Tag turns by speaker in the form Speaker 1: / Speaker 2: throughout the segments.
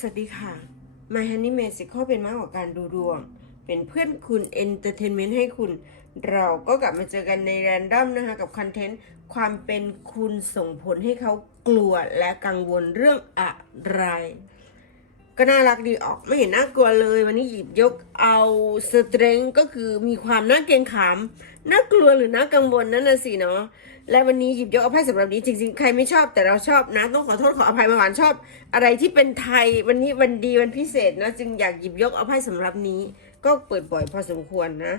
Speaker 1: สวัสดีค่ะ My Honey Magical เป็นมากกว่าการดูดวง เป็นเพื่อนคุณ Entertainment ให้คุณ เราก็กลับมาเจอกันในแรนดอมนะคะ กับคอนเทนต์ ความเป็นคุณส่งผลให้เขากลัวและกังวลเรื่องอะไร ก็น่ารักดีออกไม่เห็นน่ากลัวเลย วันนี้หยิบยกเอาสเตรงก็คือมีความน่าเกรงขาม น่ากลัวหรือน่ากังวลนั่นน่ะสิเนาะและวันนี้หยิบยกเอาไพ่สำหรับนี้จริงๆ ใครไม่ชอบแต่เราชอบนะ ต้องขอโทษขออภัยมาหวานชอบ อะไรที่เป็นไทยวันนี้วันดีวันพิเศษนะจึงอยากหยิบยกเอาไพ่สำหรับนี้ ก็เปิดบ่อยพอสมควรนะ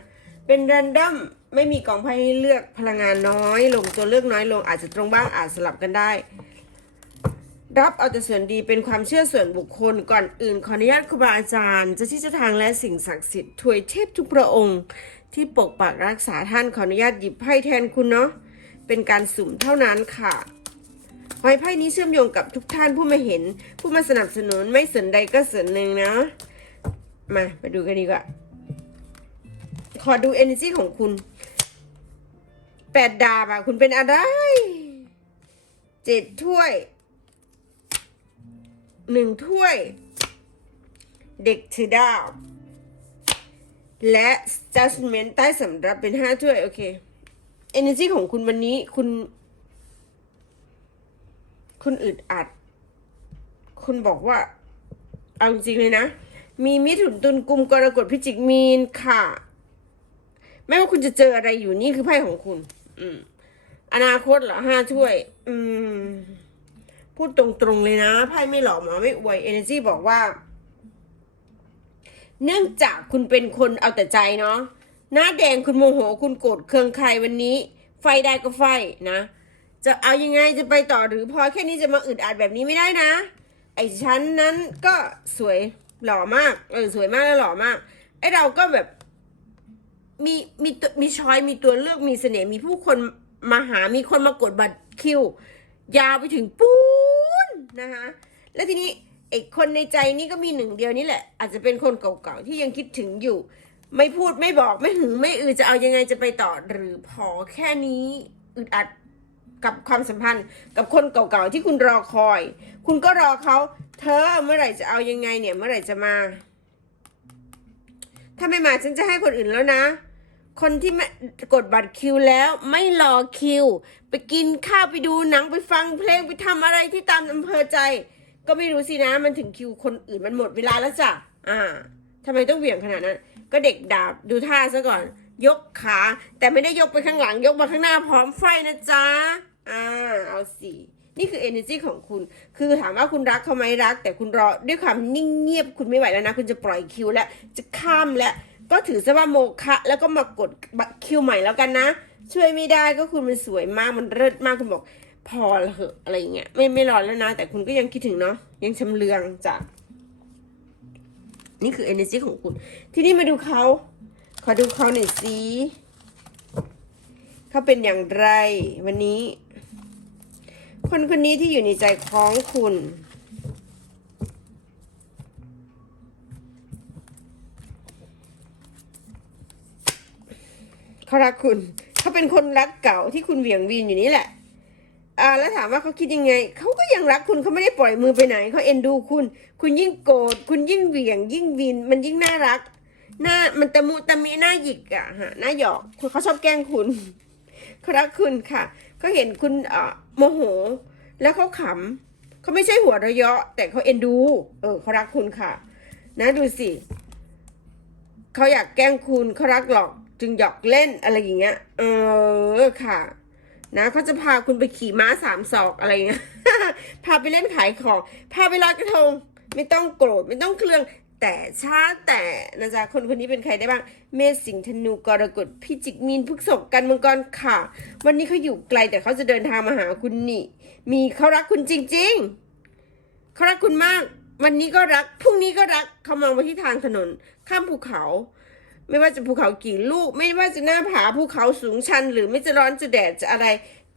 Speaker 1: เป็นแรนดอมไม่มีกองไพ่ให้เลือกพลังงานน้อย ลงตัวเลือกน้อยลงอาจจะตรงบ้างอาจสลับกันได้ รับเอาแต่ส่วนดีเป็นความเชื่อส่วนบุคคลก่อนอื่นขออนุญาตครูบาอาจารย์เจะที่เจะทางและสิ่งศักดิ์สิทธิ์ถวยเทพทุกพระองค์ ที่ปกปักรักษาท่านขออนุญาตหยิบไพ่แทนคุณเนาะเป็นการสุ่มเท่านั้นค่ะขอให้ไพ่นี้เชื่อมโยงกับทุกท่านผู้มาเห็น ผู้มาสนับสนุนไม่ส่วนใดก็ส่วนหนึ่งนะมาไปดูกันดีกว่า ขอดู energy ของคุณแปดดาบอะคุณเป็นอะไรเจ็ดถ้วยหนึ่งถ้วย เด็กถือดาว และ judgment ใต้สำรับเป็นห้าถ้วย โอเค energy ของคุณวันนี้คุณ คุณอึดอัด คุณบอกว่า เอาจริงเลยนะ มีมิถุนตุลกุมกรกฎพิจิกมีนค่ะ ไม่ว่าคุณจะเจออะไรอยู่นี่คือไพ่ของคุณ อืม อนาคตเหรอห้าถ้วย อืม พูดตรงๆเลยนะ ไพ่ไม่หลอกหมอไม่อวย Energy บอกว่า เนื่องจากคุณเป็นคนเอาแต่ใจเนาะหน้าแดงคุณโมโหคุณโกรธเคืองใครวันนี้ ไฟได้ก็ไฟนะ จะเอายังไงจะไปต่อหรือพอแค่นี้จะมาอึดอัดแบบนี้ไม่ได้นะ ไอ้ฉันนั้นก็สวยหล่อมากเออสวยมากแล้วหล่อมากไอ้เราก็แบบมีมีตัวมีช้อยมีตัวเลือกมีเสน่ห์มีผู้คนมาหามีคนมากดบัตรคิว ยาวไปถึงปูนนะคะแล้วทีนี้ ไอคนในใจนี่ก็มีหนึ่งเดียวนี่แหละ อาจจะเป็นคนเก่าๆที่ยังคิดถึงอยู่ ไม่พูดไม่บอกไม่หึงไม่อือจะเอายังไงจะไปต่อหรือพอแค่นี้อึดอัดกับความสัมพันธ์กับคนเก่าๆที่คุณรอคอย คุณก็รอเขาเธอเมื่อไหร่จะเอายังไงเนี่ยเมื่อไหร่จะมา ถ้าไม่มาฉันจะให้คนอื่นแล้วนะ คนที่กดบัตรคิวแล้วไม่รอคิว ไปกินข้าวไปดูหนังไปฟังเพลงไปทำอะไรที่ตามอำเภอใจ ก็ไม่รู้สินะมันถึงคิวคนอื่นมันหมดเวลาแล้วจ้ะอ่าทำไมต้องเหวี่ยงขนาดนั้น ก็เด็กดาบดูท่าซะก่อน ยกขา แต่ไม่ได้ยกไปข้างหลัง ยกมาข้างหน้าพร้อมไฟนะจ๊ะอ่าเอาสินี่คือ energy ของคุณ คือถามว่าคุณรักเขาไหมรัก แต่คุณรอด้วยความนิ่งเงียบคุณไม่ไหวแล้วนะ คุณจะปล่อยคิวแล้ว จะข้ามแล้ว ก็ถือซะว่าโมฆะแล้วก็มากดคิวใหม่แล้วกันนะ ช่วยไม่ได้ก็คุณมันสวยมาก มันเลิศมาก คุณบอก พอละเหอะอะไรเงี้ยไม่ไม่ร้อนแล้วนะ แต่คุณก็ยังคิดถึงเนาะยังชำเลืองจ้ะนี่คือ energy ของคุณ ทีนี้มาดูเขาขอดูเขาหน่อยสิเขาเป็นอย่างไร วันนี้ คนคนนี้ที่อยู่ในใจของคุณเขารักคุณ เขาเป็นคนรักเก่าที่คุณเหวี่ยงวีนอยู่นี่แหละ อ่าแล้วถามว่าเขาคิดยังไง เขาก็ยังรักคุณเขาไม่ได้ปล่อยมือไปไหนเขาเอ็นดูคุณ คุณยิ่งโกรธคุณยิ่งเหวี่ยง ยิ่งวีนมันยิ่งน่ารัก หน้ามันตะมุตะมิหน้าหยิกอะฮะหน้าหยอกคุณเขาชอบแกล้งคุณเขารักคุณค่ะเขาเห็นคุณเอ่อโมโห แล้วเขาขำเขาไม่ใช่หัวเราะเยาะแต่เขาเอ็นดู เออเขารักคุณค่ะ นะดูสิเขาอยากแกล้งคุณเขารักหลอก จึงหยอกเล่นอะไรอย่างเงี้ย เออค่ะ นะเขาจะพาคุณไปขี่ม้าสามศอกอะไรเงี้ย พาไปเล่นขายของ พาไปลอยกระทง ไม่ต้องโกรธไม่ต้องเครือง แต่ช้าแต่นะจ๊ะคนคนนี้เป็นใครได้บ้าง เมษสิงห์ธนูกรกฎพิจิกมีนพฤกษกกันมังกรค่ะ วันนี้เขาอยู่ไกลแต่เขาจะเดินทางมาหาคุณนี่ มีเขารักคุณจริง ๆเขารักคุณมาก วันนี้ก็รักพรุ่งนี้ก็รักเขามองไปที่ทางถนน ข้ามภูเขา ไม่ว่าจะภูเขากี่ลูก ไม่ว่าจะหน้าผาภูเขาสูงชัน หรือไม่จะร้อนจะแดดจะอะไร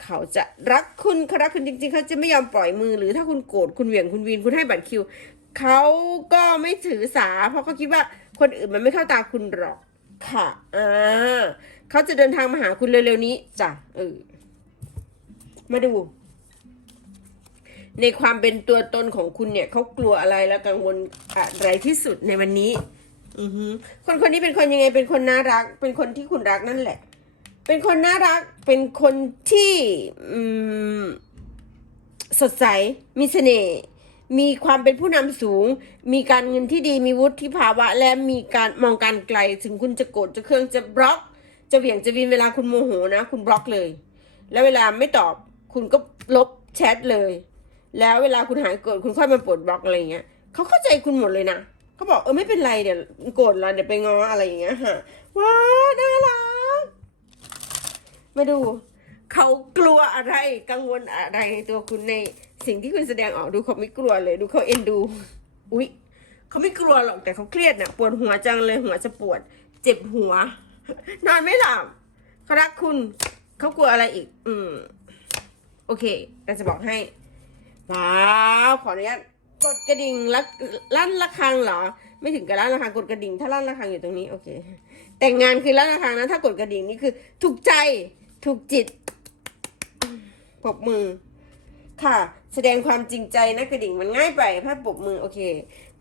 Speaker 1: เขาจะรักคุณเขารักคุณจริง ๆ เขาจะไม่ยอมปล่อยมือ หรือถ้าคุณโกรธคุณเหวี่ยงคุณวีนคุณให้บัตรคิว เขาก็ไม่ถือสา เพราะเขาคิดว่าคนอื่นมันไม่เข้าตาคุณหรอก ค่ะอ่าเขาจะเดินทางมาหาคุณเร็วๆนี้จ้ะเออมาดู ในความเป็นตัวตนของคุณเนี่ยเขากลัวอะไรและกังวลอะไรที่สุดในวันนี้ อือฮึคนคนนี้เป็นคนยังไง เป็นคนน่ารัก เป็นคนที่คุณรักนั่นแหละ เป็นคนน่ารัก เป็นคนที่อืมสดใส มีเสน่ห์ มีความเป็นผู้นำสูง มีการเงินที่ดี มีวุฒิภาวะ และมีการมองการไกล ถึงคุณจะโกรธ จะเครื่อง จะบล็อก จะเหวี่ยง จะวิน เวลาคุณโมโหนะ คุณบล็อกเลย แล้วเวลาไม่ตอบ คุณก็ลบแชทเลย แล้วเวลาคุณหายโกรธ คุณค่อยมาปลดบล็อกอะไรเงี้ย เขาเข้าใจคุณหมดเลยนะ เขาบอกเออไม่เป็นไรเดี๋ยวโกรธเราเดี๋ยวไปง้ออะไรอย่างเงี้ยฮะว้าน่ารักมาดู เขากลัวอะไรกังวลอะไรในตัวคุณในสิ่งที่คุณแสดงออกดูเขาไม่กลัวเลย ดูเขาเอ็นดู อุ๊ยเขาไม่กลัวหรอกแต่เขาเครียดนะปวดหัวจังเลยหัวจะปวด เจ็บหัว นอนไม่หลับเขารักคุณเขากลัวอะไรอีก อืม โอเคเราจะบอกให้ว้าวขออนุญาต กดกระดิ่งลลั่นระฆังเหรอ ไม่ถึงกับลั่นระฆังกดกระดิ่ง ถ้าลั่นระฆังอยู่ตรงนี้โอเค แต่งงานคือลั่นระฆังนะ ถ้ากดกระดิ่งนี่คือ ถูกใจถูกจิตปบมือ ค่ะ แสดงความจริงใจนะกระดิ่งมันง่ายไปถ้าปบมือโอเค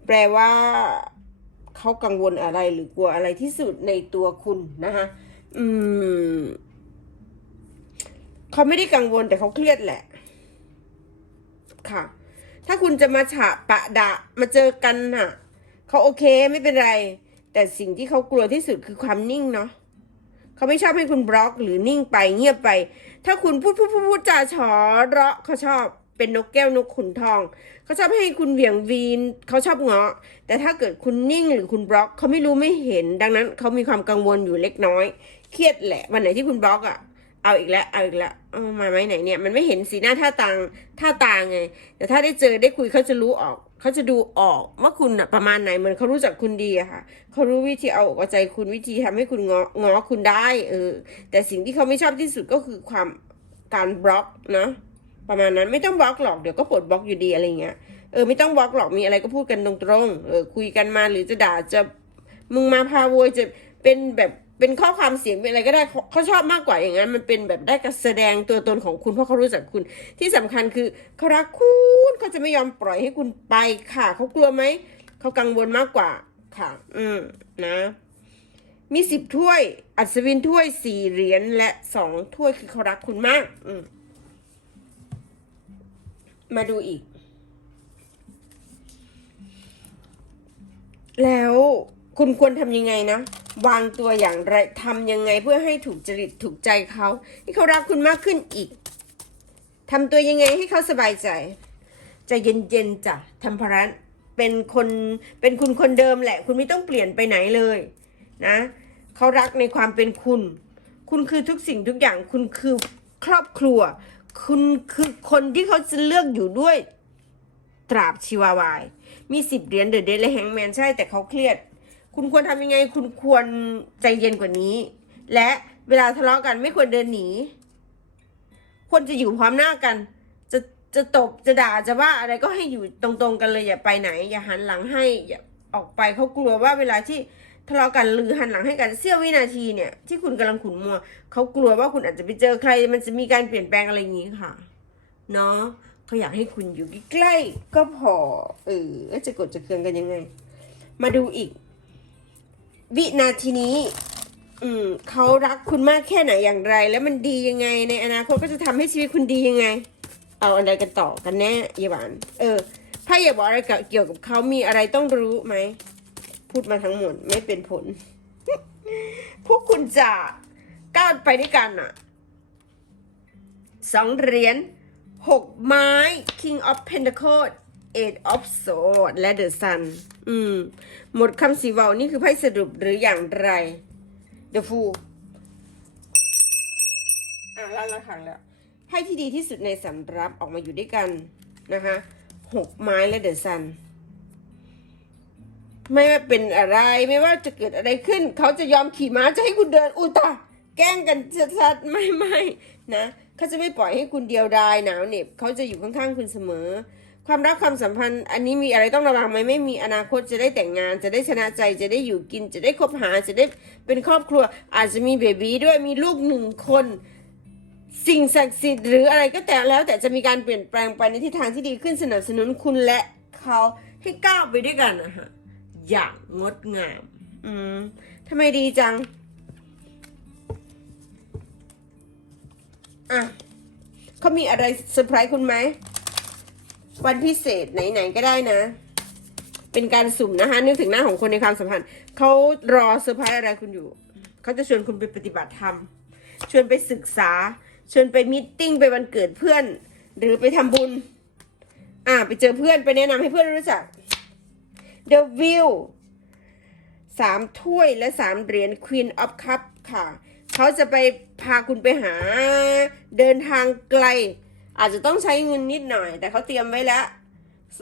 Speaker 1: แปลว่าเขากังวลอะไรหรือกลัวอะไรที่สุดในตัวคุณนะคะอืมเขาไม่ได้กังวลแต่เขาเครียดแหละ ค่ะ ถ้าคุณจะมาฉะปะดะมาเจอกันน่ะเขาโอเคไม่เป็นไร แต่สิ่งที่เขากลัวที่สุดคือความนิ่งเนาะเขาไม่ชอบให้คุณบล็อกหรือนิ่งไปเงียบไป ถ้าคุณพูดพูดพูดพูดจาฉอเราะเขาชอบเป็นนกแก้วนกขุนทอง เขาชอบให้คุณเหวี่ยงวีนเขาชอบเงาะ แต่ถ้าเกิดคุณนิ่งหรือคุณบล็อกเขาไม่รู้ไม่เห็น ดังนั้นเขามีความกังวลอยู่เล็กน้อย เครียดแหละวันไหนที่คุณบล็อกอะ เอาอีกแล้วเอาอีกแล้วเอามาไหมไหนเนี่ยมันไม่เห็นสีหน้าท่าทางท่าตางไง แต่ถ้าได้เจอได้คุยเขาจะรู้ออกเขาจะดูออกว่าคุณอะประมาณไหนเหมือนเขารู้จักคุณดีอะค่ะเขารู้วิธีเอาอกเอาใจคุณวิธีทำให้คุณงองอคุณได้เออแต่สิ่งที่เขาไม่ชอบที่สุดก็คือความการบล็อกเนาะประมาณนั้นไม่ต้องบล็อกหรอกเดี๋ยวก็ปลดบล็อกอยู่ดีอะไรเงี้ยเออไม่ต้องบล็อกหรอกมีอะไรก็พูดกันตรงๆเออคุยกันมาหรือจะด่าจะมึงมาพาโวยจะเป็นแบบ เป็นข้อความเสียงเป็นอะไรก็ได้เขาชอบมากกว่าอย่างนั้นมันเป็นแบบได้การแสดงตัวตนของคุณเพราะเขารู้จักคุณ ที่สำคัญคือเขารักคุณเขาจะไม่ยอมปล่อยให้คุณไปค่ะเขากลัวไหมเขากังวลมากกว่าค่ะ อืมนะมีสิบถ้วย อัศวินถ้วยสี่เหรียญและสองถ้วยคือเขารักคุณมาก อืมมาดูอีก แล้ว คุณควรทำยังไงนะ วางตัวอย่างไรทำยังไงเพื่อให้ถูกจริตถูกใจเขาให้เขารักคุณมากขึ้นอีกทำตัวยังไงให้เขาสบายใจใจเย็นๆจ้ะทำพรันเป็นคนเป็นคุณคนเดิมแหละ คุณไม่ต้องเปลี่ยนไปไหนเลยนะเขารักในความเป็นคุณ คุณคือทุกสิ่งทุกอย่างคุณคือครอบครัว คุณคือคนที่เขาจะเลือกอยู่ด้วยตราบชีวาวาย มีสิบเหรียญเดอะเดลและแฮงแมนใช่แต่เขาเครียด คุณควรทำยังไง คุณควรใจเย็นกว่านี้ และเวลาทะเลาะกันไม่ควรเดินหนี ควรจะอยู่พร้อมหน้ากัน จะจะตบจะด่าจะว่าอะไรก็ให้อยู่ตรงๆกันเลยอย่าไปไหน อย่าหันหลังให้อย่าออกไปเขากลัวว่าเวลาที่ทะเลาะกันหรือหันหลังให้กันเสี้ยววินาทีเนี่ยที่คุณกำลังขุนมัวเขากลัวว่าคุณอาจจะไปเจอใคร มันจะมีการเปลี่ยนแปลงอะไรอย่างนี้ค่ะ เนาะเขาอยากให้คุณอยู่ใกล้ๆก็พอเออจะกดจะเคืองกันยังไง มาดูอีก วินาทีนี้ อืมเขารักคุณมากแค่ไหนอย่างไร แล้วมันดียังไง ในอนาคตก็จะทำให้ชีวิตคุณดียังไง เอาอะไรกันต่อกันแน่เยาหวาน เออถ้าอย่าบอกอะไรเกี่ยวกับเขามีอะไรต้องรู้ไหมพูดมาทั้งหมดไม่เป็นผล พวกคุณจะก้าวไปด้วยกันอะสองเหรียญหกไม้ King of Pentacles Eight of Swords และ The Sun อืม หมดคำสีเวานี่คือไพ่สรุปหรืออย่างไร The Fool อะล้านละครั้งแล้วไพ่ที่ดีที่สุดในสำรับออกมาอยู่ด้วยกันนะคะหกไม้และ The Sun ไม่ว่าเป็นอะไรไม่ว่าจะเกิดอะไรขึ้น เขาจะยอมขี่ม้าจะให้คุณเดินอุตาแกล้งกันชัดๆไม่ไม่นะเขาจะไม่ปล่อยให้คุณเดียวดายหนาวเหน็บเขาจะอยู่ข้างๆคุณเสมอ ความรักความสัมพันธ์ อันนี้มีอะไรต้องระวังไหมไม่มีอนาคตจะได้แต่งงาน จะได้ชนะใจจะได้อยู่กิน จะได้คบหาจะได้เป็นครอบครัว อาจจะมีเบบีด้วยมีลูกหนึ่งคน สิ่งศักดิ์สิทธิ์หรืออะไรก็แต่แล้ว แต่จะมีการเปลี่ยนแปลงไปในทิศทางที่ดีขึ้นสนับสนุนคุณและเขาให้ก้าวไปด้วยกันนะฮะอย่างงดงาม อืมทำไมดีจังอะเขามีอะไรเซอร์ไพรส์คุณไหม วันพิเศษไหนๆก็ได้นะ เป็นการสุ่มนะคะ นึกถึงหน้าของคนในความสัมพันธ์เขารอเซอร์ไพรส์อะไรคุณอยู่เขาจะชวนคุณไปปฏิบัติธรรมชวนไปศึกษา ชวนไปมตติ팅ไปวันเกิดเพื่อน หรือไปทำบุญ อ่า ไปเจอเพื่อนไปแนะนำให้เพื่อนรู้จัก The View สามถ้วยและสามเหรียญ Queen of Cup ค่ะ เขาจะไปพาคุณไปหาเดินทางไกล อาจจะต้องใช้เงินนิดหน่อย แต่เขาเตรียมไว้แล้ว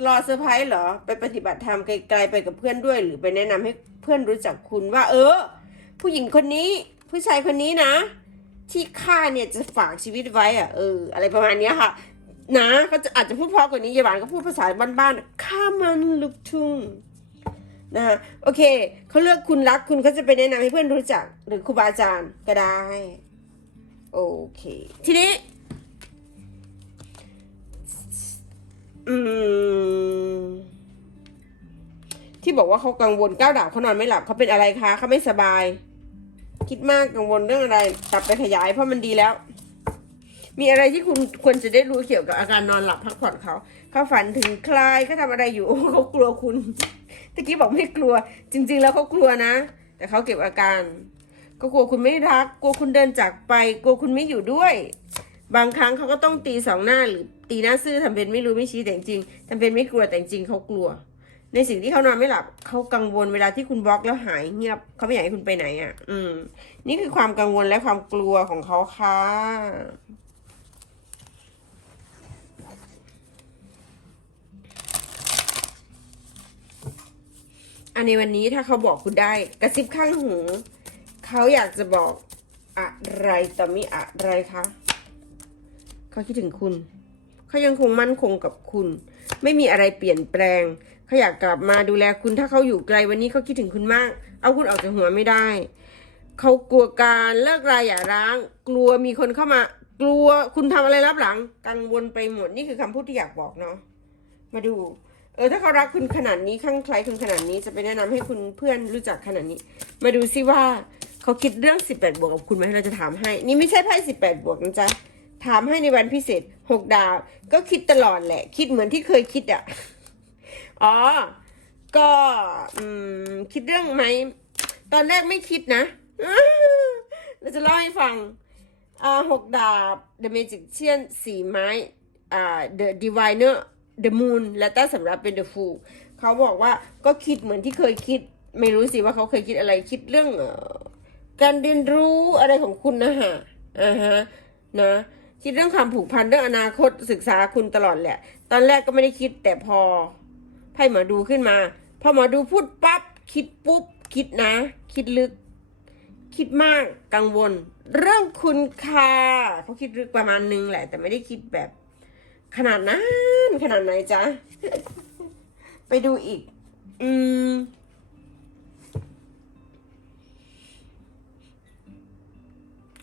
Speaker 1: รอเซอร์ไพรส์เหรอ ไปปฏิบัติธรรมไกลๆไปกับเพื่อนด้วย หรือไปแนะนำให้เพื่อนรู้จักคุณว่า เออ ผู้หญิงคนนี้ ผู้ชายคนนี้นะ ที่ข้าเนี่ยจะฝากชีวิตไว้อะเออ อะไรประมาณนี้ค่ะ นะเขาจะอาจจะพูดเพราะกว่านี้ยายหวานก็พูดภาษาบ้านๆข้ามันลูกทุ่งนะคะโอเคเขาเลือกคุณรักคุณเขาจะไปแนะนำให้เพื่อนรู้จัก หรือครูบาอาจารย์ก็ได้ โอเค ทีนี้ อืม ที่บอกว่าเขากังวลก้าวดาบเขานอนไม่หลับเขาเป็นอะไรคะเขาไม่สบาย คิดมากกังวลเรื่องอะไรกลับไปขยายเพราะมันดีแล้ว มีอะไรที่คุณควรจะได้รู้เกี่ยวกับอาการนอนหลับพักผ่อนเขาเขาฝันถึงใครเขาทำอะไรอยู่เขากลัวคุณตะกี้บอกไม่กลัว จริง ๆ แล้วเขากลัวนะ แต่เขาเก็บอาการ ก็กลัวคุณไม่รัก กลัวคุณเดินจากไป กลัวคุณไม่อยู่ด้วย บางครั้งเขาก็ต้องตีสองหน้าหรือตีหน้าซื่อทำเป็นไม่รู้ไม่ชี้แต่จริงทำเป็นไม่กลัวแต่จริงเขากลัว ในสิ่งที่เขานอนไม่หลับเขากังวลเวลาที่คุณบล็อกแล้วหายเงียบเขาไม่อยากให้คุณไปไหนอะ อืม นี่คือความกังวลและความกลัวของเขาค่ะอันในวันนี้ถ้าเขาบอกคุณได้ กระซิบข้างหู เขาอยากจะบอกอะไรแต่ไม่อะไรคะ เขาคิดถึงคุณ เขายังคงมั่นคงกับคุณ ไม่มีอะไรเปลี่ยนแปลงเขาอยากกลับมาดูแลคุณถ้าเขาอยู่ไกลวันนี้เขาคิดถึงคุณมาก เอาคุณออกจากหัวไม่ได้ เขากลัวการเลิกรายอย่าร้าง กลัวมีคนเข้ามา กลัวคุณทำอะไรรับหลัง กังวลไปหมดนี่คือคำพูดที่อยากบอกเนาะมาดูเออถ้าเขารักคุณขนาดนี้ข้างใครคุณขนาดนี้จะไปแนะนำให้คุณเพื่อนรู้จักขนาดนี้ มาดูซิว่าเขาคิดเรื่อง 18 บวกกับคุณไหมเราจะถามให้ นี่ไม่ใช่ไพ่18 บวกนะจ๊ะ ถามให้ในวันพิเศษหกดาว ก็คิดตลอดแหละ คิดเหมือนที่เคยคิดอะ อ๋อ ก็อคิดเรื่องไหม ตอนแรกไม่คิดนะ เราจะเล่าให้ฟังอ่าหกดาบ The Magician สี่ไม้อ่า The Diviner The Moon และต้าสำหรับเป็น The Fool เขาบอกว่าก็คิดเหมือนที่เคยคิด ไม่รู้สิว่าเขาเคยคิดอะไรคิดเรื่องอการเรียนรู้อะไรของคุณนะฮะอ่าฮะ นะ คิดเรื่องความผูกพันเรื่องอนาคตศึกษาคุณตลอดแหละ ตอนแรกก็ไม่ได้คิดแต่พอไพ่หมอดูขึ้นมาพอหมอดูพูดปั๊บคิดปุ๊บ คิดนะ คิดลึก คิดมากกังวล เรื่องคุณค่าเขาคิดลึกประมาณนึงแหละ แต่ไม่ได้คิดแบบ ขนาดนั้นขนาดไหนจ๊ะ ไปดูอีก อืม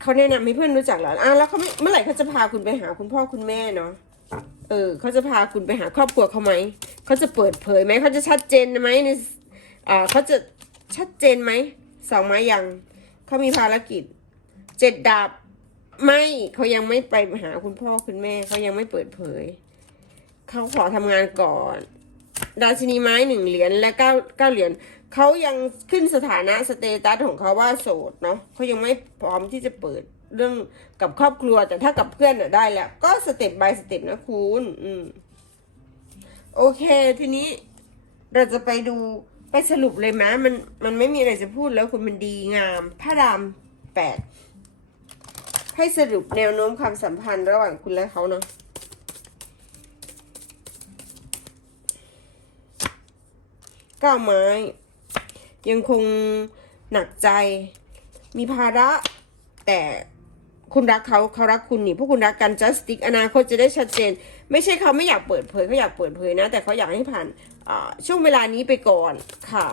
Speaker 1: เขาแนะนำให้เพื่อนรู้จักเหรออะแล้วเขาไม่เมื่อไหร่เขาจะพาคุณไปหาคุณพ่อคุณแม่เนาะเออเขาจะพาคุณไปหาครอบครัวเขาไหมเขาจะเปิดเผยไหมเขาจะชัดเจนไหมในอ่าเขาจะชัดเจนไหมสองไม้ยังเขามีภารกิจเจ็ดดาบไม่เขายังไม่ไปหาคุณพ่อคุณแม่เขายังไม่เปิดเผยเขาขอทำงานก่อนราชินีไม้หนึ่งเหรียญและเก้าเก้าเหรียญ เขายังขึ้นสถานะสเตตัสของเขาว่าโสดเนาะเขายังไม่พร้อมที่จะเปิดเรื่องกับครอบครัวแต่ถ้ากับเพื่อนน่ะได้แล้ว ก็สเต็ปบายสเต็ปนะคุณอืมโอเคทีนี้เราจะไปดูไปสรุปเลยไหมมันมันไม่มีอะไรจะพูดแล้วคุณมันดีงามผ้าดำแปดให้สรุปแนวโน้มความสัมพันธ์ระหว่างคุณและเขาเนาะเก้าไม้ ยังคงหนักใจ มีภาระ แต่คุณรักเขาเขารักคุณนี่พวกคุณรักกัน just stick อนาคตจะได้ชัดเจน ไม่ใช่เขาไม่อยากเปิดเผยเขาอยากเปิดเผยนะ แต่เขาอยากให้ผ่านช่วงเวลานี้ไปก่อนค่ะ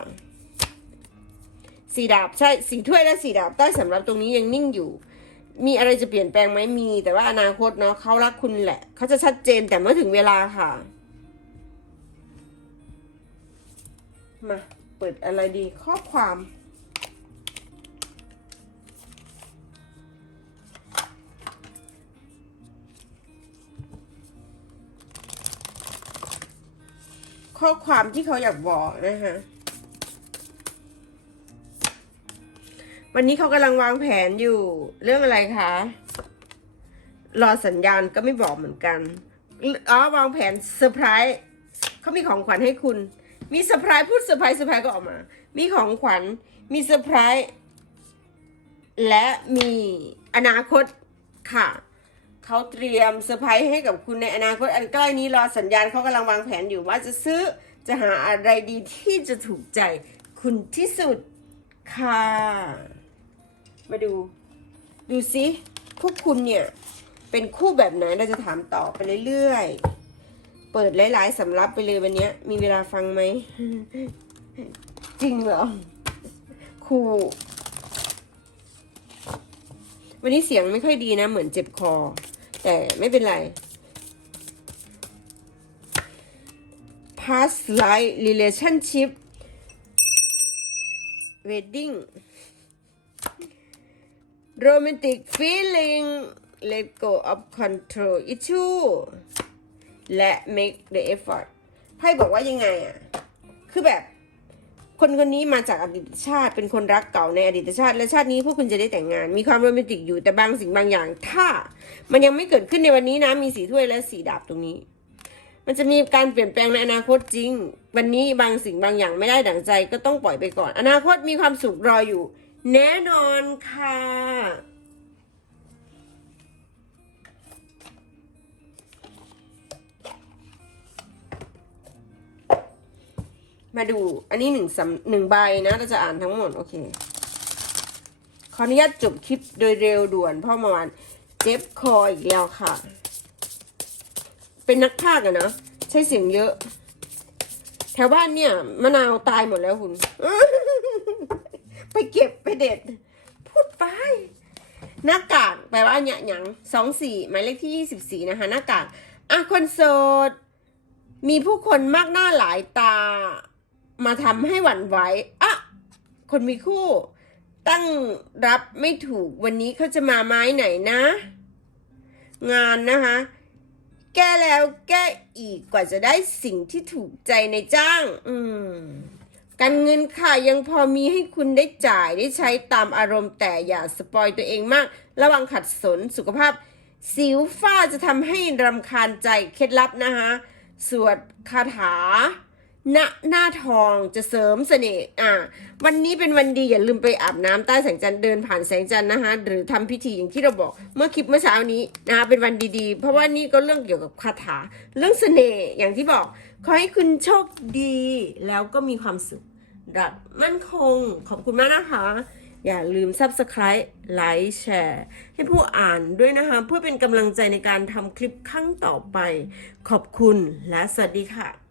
Speaker 1: สีดาบใช่สีถ้วยและสีดาบใต้สำหรับตรงนี้ยังนิ่งอยู่ มีอะไรจะเปลี่ยนแปลงไหมมี แต่ว่าอนาคตเนาะเขารักคุณแหละ เขาจะชัดเจนแต่เมื่อถึงเวลาค่ะ มา ปิดอะไรดีข้อความ ข้อความที่เขาอยากบอกนะคะวันนี้เขากำลังวางแผนอยู่เรื่องอะไรคะ รอสัญญาณก็ไม่บอกเหมือนกัน อ๋อ วางแผนเซอร์ไพรส์เขามีของขวัญให้คุณ มีเซอร์ไพรส์พูดเซอร์ไพรส์เซอร์ไพรส์ก็ออกมา มีของขวัญ มีเซอร์ไพรส์และมีอนาคตค่ะ เขาเตรียมเซอร์ไพรส์ให้กับคุณในอนาคตอันใกล้นี้รอสัญญาณเขากำลังวางแผนอยู่ว่าจะซื้อจะหาอะไรดีที่จะถูกใจคุณที่สุดค่ะ มาดู ดูสิพวกคุณเนี่ย เป็นคู่แบบไหนเราจะถามต่อไปเรื่อยๆ เปิดหลาย ๆสำรับไปเลยวันนี้มีเวลาฟังไหม จริงเหรอครูวันนี้เสียงไม่ค่อยดีนะ เหมือนเจ็บคอ แต่ไม่เป็นไร past life relationship wedding romantic feeling let go of control issue และ make the effort ไพ่บอกว่ายังไงอะคือแบบ คนคนนี้มาจากอดีตชาติ เป็นคนรักเก่าในอดีตชาติ และชาตินี้พวกคุณจะได้แต่งงาน มีความโรแมนติกอยู่แต่บางสิ่งบางอย่าง ถ้า มันยังไม่เกิดขึ้นในวันนี้นะ มีสีถ้วยและสีดาบตรงนี้ มันจะมีการเปลี่ยนแปลงในอนาคตจริง วันนี้บางสิ่งบางอย่างไม่ได้ดั่งใจก็ต้องปล่อยไปก่อน อนาคตมีความสุขรออยู่ แน่นอนค่ะ มาดู อันนี้หนึ่งสำหนึ่งใบนะ เราจะอ่านทั้งหมด โอเค ขออนุญาตจบคลิปโดยเร็วด่วน เพราะเมื่อวานเจ็บคออีกแล้วค่ะ เป็นนักพากย์อะนะ ใช้เสียงเยอะ แถวบ้านเนี่ยมะนาวตายหมดแล้วคุณ ไปเก็บไปเด็ด พูดไปหน้ากากแปลว่าเนี่ยหยังสองสี่หมายเลขที่ยี่สิบสี่นะคะ หน้ากากอะคนโสดมีผู้คนมากหน้าหลายตา มาทำให้หวั่นไหวอะคนมีคู่ ตั้งรับไม่ถูกวันนี้เขาจะมาไม้ไหนนะ งานนะคะ แก้แล้วแก้อีกกว่าจะได้สิ่งที่ถูกใจในจ้าง อืมการเงินค่ะยังพอมีให้คุณได้จ่ายได้ใช้ตามอารมณ์แต่อย่าสปอยตัวเองมาก ระวังขัดสนสุขภาพ สิวฝ้าจะทำให้รำคาญใจเคล็ดลับนะคะ สวดคาถา ณหน้าทองจะเสริมเสน่ห์อ่า วันนี้เป็นวันดีอย่าลืมไปอาบน้ำใต้แสงจันทร์เดินผ่านแสงจันทร์นะคะหรือทำพิธีอย่างที่เราบอก เมื่อคลิปเมื่อเช้านี้นะคะเป็นวันดีๆ เพราะว่านี่ก็เรื่องเกี่ยวกับคาถา เรื่องเสน่ห์อย่างที่บอก ขอให้คุณโชคดีแล้วก็มีความสุขรักมั่นคง ขอบคุณมากนะคะ อย่าลืม Subscribe ไลค์แชร์ให้ผู้อ่านด้วยนะคะ เพื่อเป็นกำลังใจในการทำคลิปครั้งต่อไป ขอบคุณและสวัสดีค่ะ